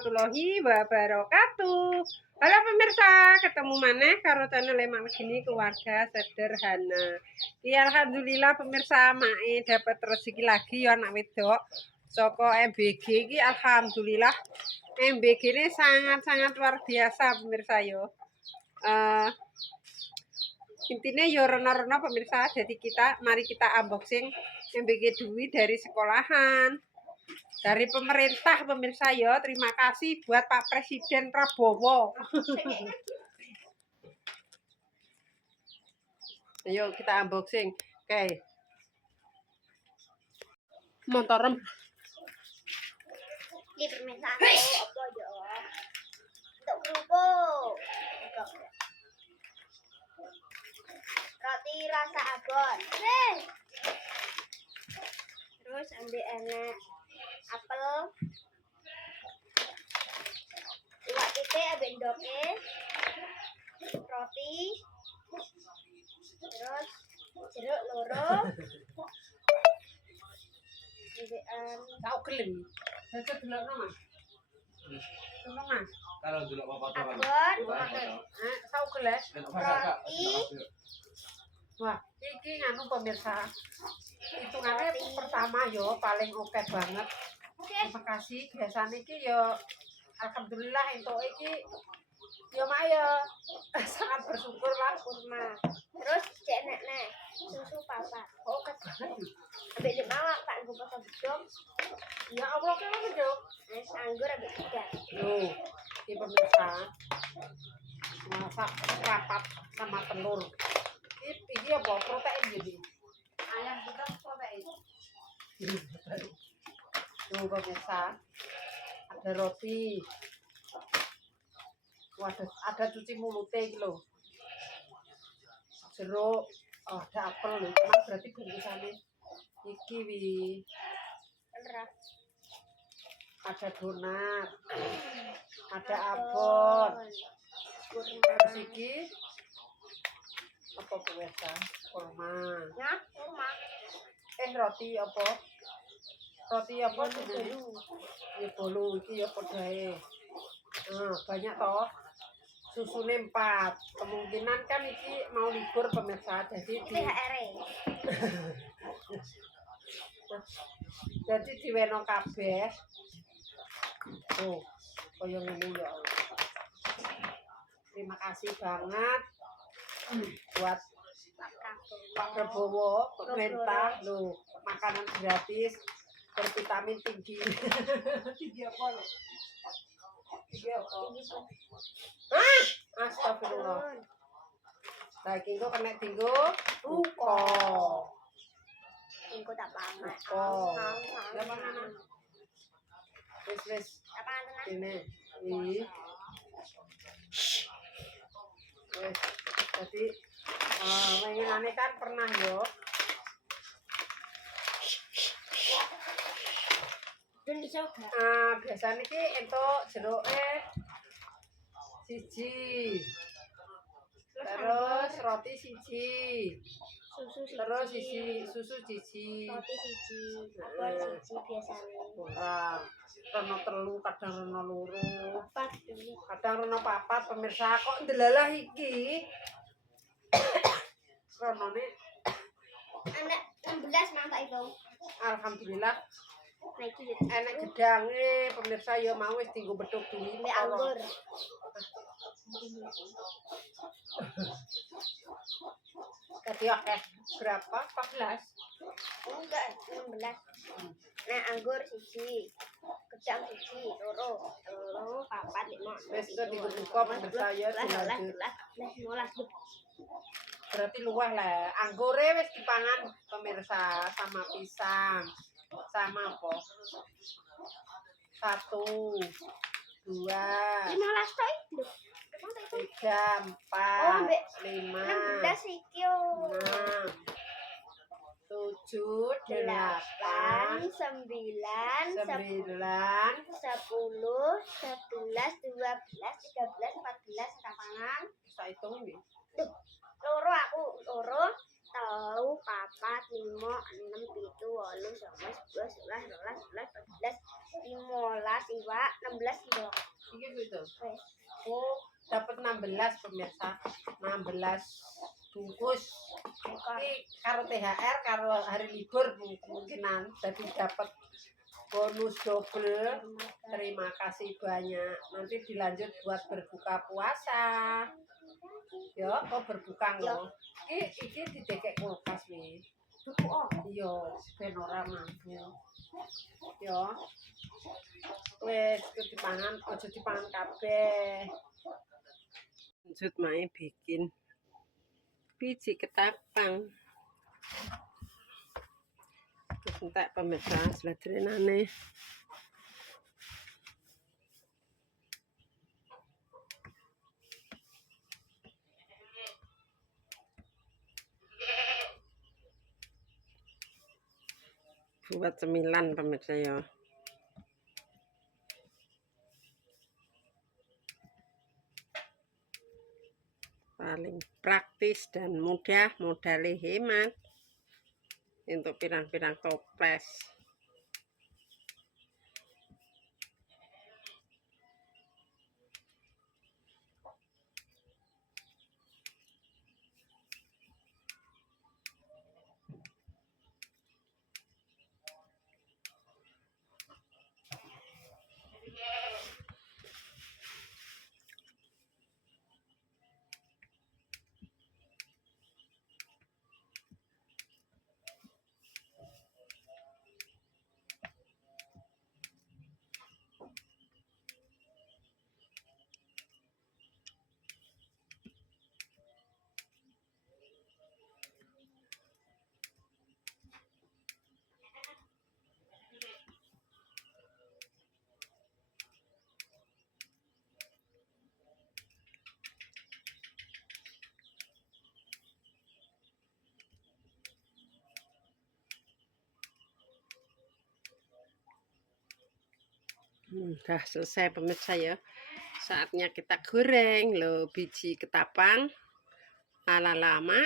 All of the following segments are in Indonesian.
warahmatullahi wabarakatuh. Halo pemirsa, ketemu maneh karo channel Emang Gini Keluarga Sederhana. Ya alhamdulillah pemirsa, mae dapat rezeki lagi ya anak wedok saka MBG iki. Alhamdulillah MBG ini sangat-sangat luar biasa pemirsa yo. Intinya yo rena-rena pemirsa, jadi mari kita unboxing MBG duit dari sekolahan, dari pemerintah pemirsa yo. Terima kasih buat Pak Presiden Prabowo. Ayo kita unboxing. Oke. Montorem. Ini permintaan apa ya? Untuk kerupuk. Roti rasa abon. Terus ambil enak apel. Iwak titik ambil doke. Roti. Terus jeruk loro. Tahu gelem. Saya delokno Mas. Tolong Mas. Kalau dulu apa-apa Abon. Tahu gelas. Roti. Wah, iki nganu pemirsa. Hitungannya pertama yo paling oke banget. Terima kasih. Biasanya iki yo alhamdulillah entuk iki yo mak yo sangat bersyukur lah kurma. Terus cek nek susu papa. Oke banget. Ambil 5 tak nggo pasang bedong. Ya Allah kene bedok. Anggur ambil 3. Loh, ini pemirsa. Masak rapat sama telur. Ini apa? Protein jadi. Ayam kita protein. Tuh pemirsa. Ada roti. Ada cuci mulutnya gitu loh. Jeruk, ada apel loh. Cuma berarti bungkusannya iki wi. Ada donat. Ada abon. Terus iki apa pemirsa? Kurma. Ya, kurma. Roti apa? Roti apa jenenge? Ya bolu iki ya podae. Banyak toh. Susune 4. Kemungkinan kan iki mau libur pemirsa, jadi THR. jadi diweno kabeh. Oh, koyo ngene ya Allah. Terima kasih banget buat Pak Prabowo, pemerintah loh, makanan gratis bervitamin tinggi. Tinggi apa loh? Tinggi apa? Astagfirullah. Lagi kok kena tinggu uko. Ingko tak pamer. Ya mana? Wis. Apa tenan? Ini. Wis. Jadi mainannya kan pernah yo. Biasanya ki entuk jeruke siji. Terus roti siji. Terus susu siji. Roti siji. Abon siji biasanya. Ora. Rono telu, kadang rono loro. 4. Kadang rono 4 pemirsa kok ndelalah iki. Ronone Anak 16 nang tak itu. alhamdulillah Nah iki enek gedange pemirsa ya mau wis dienggo bedhog dulu. ambil anggur. Tadi akeh berapa? 14. Enggak, 16. Nah, anggur siji. Gedang siji, loro, 4, 5. Wis itu dibuka pemirsa ya dilanjut. 15. Berarti luweh lah. Anggure wis dipangan pemirsa sama pisang. Sama apa? 1 2 15 toh itu. 3 4 5 16 iki yo. 7 8 8, 9, 10, 11, 9 12, 13, 14 kapangan. Bisa hitung nih. Loro aku, loro telu, papat, limo, enem, pitu, wolu, songo, sepuluh, sebelas, rolas, sebelas, 14, 15, iwak, 16 kilo. Iki gitu. Wes. Oh, dapat 16 pemirsa. 16 bungkus. Ini karo THR, karo hari libur kemungkinan jadi dapat bonus double. Terima kasih banyak. Nanti dilanjut buat berbuka puasa. Yo, kok berbuka lo? Iki didekek kulkas nih. Iya, ben ora mampu. Yo. Wes dipangan, aja dipangan kabeh. Lanjut mae bikin biji ketapang. Terus entek pemirsa slajrenane. Buat cemilan pemirsa ya. Paling praktis dan mudah, modalnya hemat untuk pirang-pirang toples. Udah selesai pemirsa ya. Saatnya kita goreng loh biji ketapang ala lama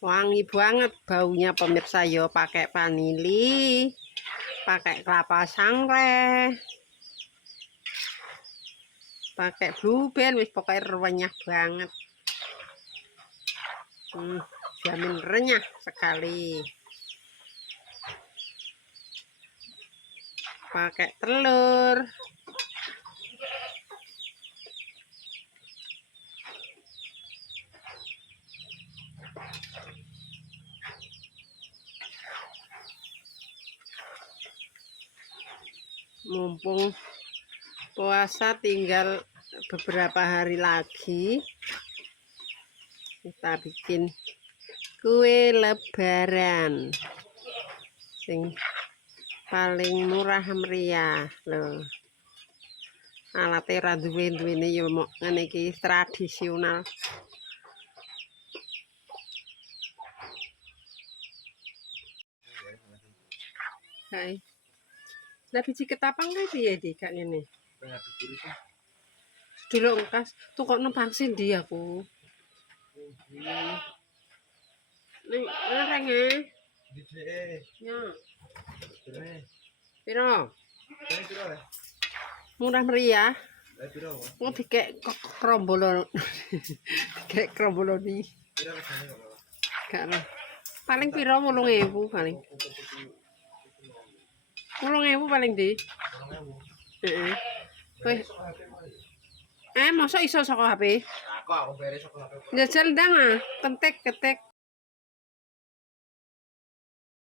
wangi banget baunya pemirsa yo, pakai vanili, pakai kelapa sangre, pakai blueberry, wis pokoknya renyah banget. Jamin renyah sekali. Pakai telur. Mumpung puasa tinggal beberapa hari lagi, kita bikin kue lebaran sing paling murah meriah loh. Alatnya ra duwe-duwene ya mok ngene iki tradisional. Hai. Lah biji ketapang kae piye Dik gak ngene? Dulu engkas tukokno vaksin di aku. Ning areng ya. Piro? Murah meriah. Mau dikek krombolo. Kayak krombolo nih. Gak lah. Paling piro 8.000 paling. 8.000 paling di. Heeh. Masa iso saka HP? Aku beres saka HP. Njajal ndang ah, ketek.